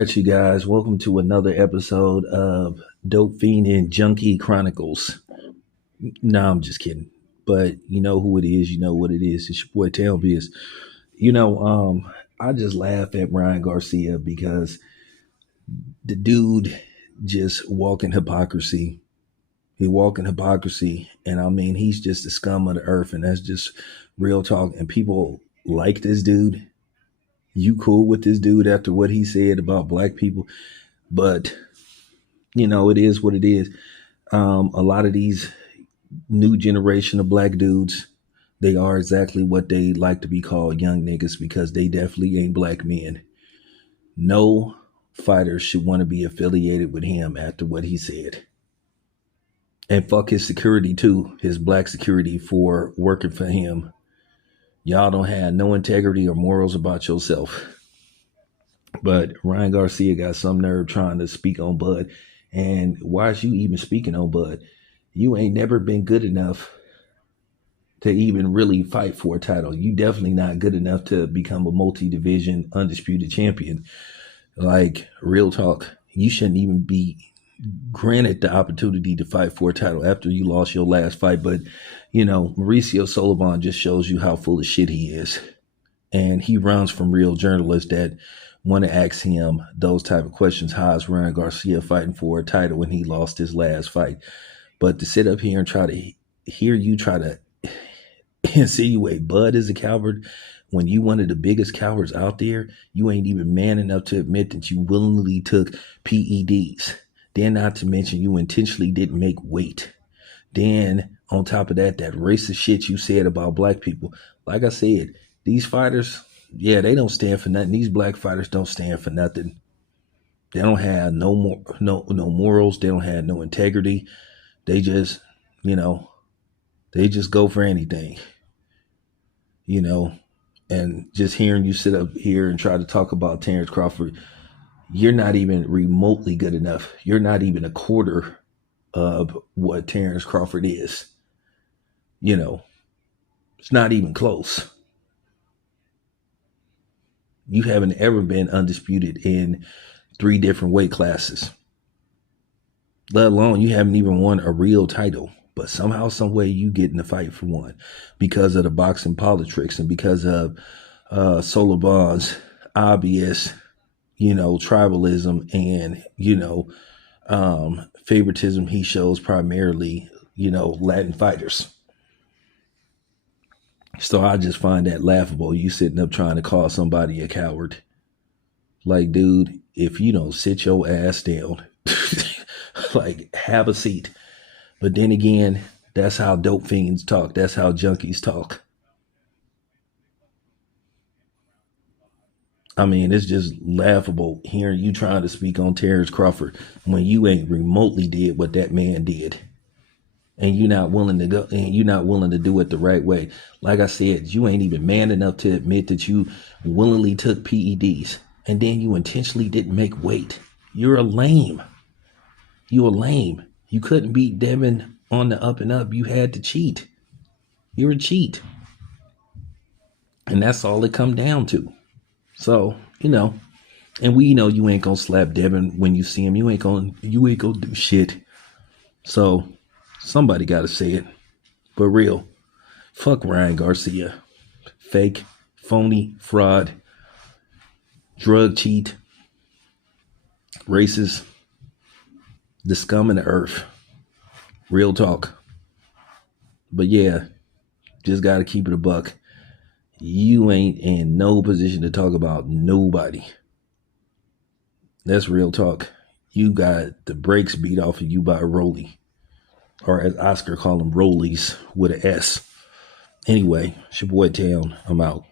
Alright, you guys, welcome to another episode of Dope Fiend and Junkie Chronicles. No, I'm just kidding. But you know who it is, you know what it is. It's your boy Tailbiz. You know, I just laugh at Ryan Garcia because the dude just walking hypocrisy. He walking hypocrisy. And I mean, he's just the scum of the earth, and that's just real talk. And people like this dude. You cool with this dude after what he said about black people. But it is what it is. A lot of these new generation of black dudes, they are exactly what they like to be called, young niggas, because they definitely ain't black men. No fighter should want to be affiliated with him after what he said. And fuck his security too, his black security, for working for him. Y'all don't have no integrity or morals about yourself. But Ryan Garcia got some nerve trying to speak on Bud. And why is you even speaking on Bud? You ain't never been good enough to even really fight for a title. You definitely not good enough to become a multi-division undisputed champion. Like, real talk, you shouldn't even be granted the opportunity to fight for a title after you lost your last fight. But, Mauricio Sullivan just shows you how full of shit he is. And he runs from real journalists that want to ask him those type of questions. How is Ryan Garcia fighting for a title when he lost his last fight? But to sit up here and try to hear you try to insinuate Bud is a coward when you one of the biggest cowards out there, you ain't even man enough to admit that you willingly took PEDs. Then not to mention you intentionally didn't make weight. Then on top of that racist shit you said about black people. Like I said, these fighters, yeah, they don't stand for nothing. These black fighters don't stand for nothing. They don't have no morals. They don't have no integrity. They just, they just go for anything. And just hearing you sit up here and try to talk about Terrence Crawford, you're not even remotely good enough. You're not even a quarter of what Terrence Crawford is. It's not even close. You haven't ever been undisputed in 3 different weight classes. Let alone you haven't even won a real title. But somehow, some way, you get in the fight for one because of the boxing politics and because of Sullivan's obvious, tribalism and, favoritism he shows primarily, Latin fighters. So I just find that laughable. You sitting up trying to call somebody a coward. Like, dude, if you don't sit your ass down, like, have a seat. But then again, that's how dope fiends talk. That's how junkies talk. I mean, it's just laughable hearing you trying to speak on Terrence Crawford when you ain't remotely did what that man did. And you're not willing to go, and you're not willing to do it the right way. Like I said, you ain't even man enough to admit that you willingly took PEDs. And then you intentionally didn't make weight. You're a lame. You're a lame. You couldn't beat Devin on the up and up. You had to cheat. You're a cheat. And that's all it come down to. So, and we know you ain't gonna slap Devin when you see him. You ain't gonna do shit. So somebody gotta say it. But real, fuck Ryan Garcia. Fake, phony, fraud, drug cheat, racist, the scum of the earth. Real talk. But yeah, just gotta keep it a buck. You ain't in no position to talk about nobody. That's real talk. You got the brakes beat off of you by a rollie. Or as Oscar called them, rollies with an S. Anyway, it's your boy Town. I'm out.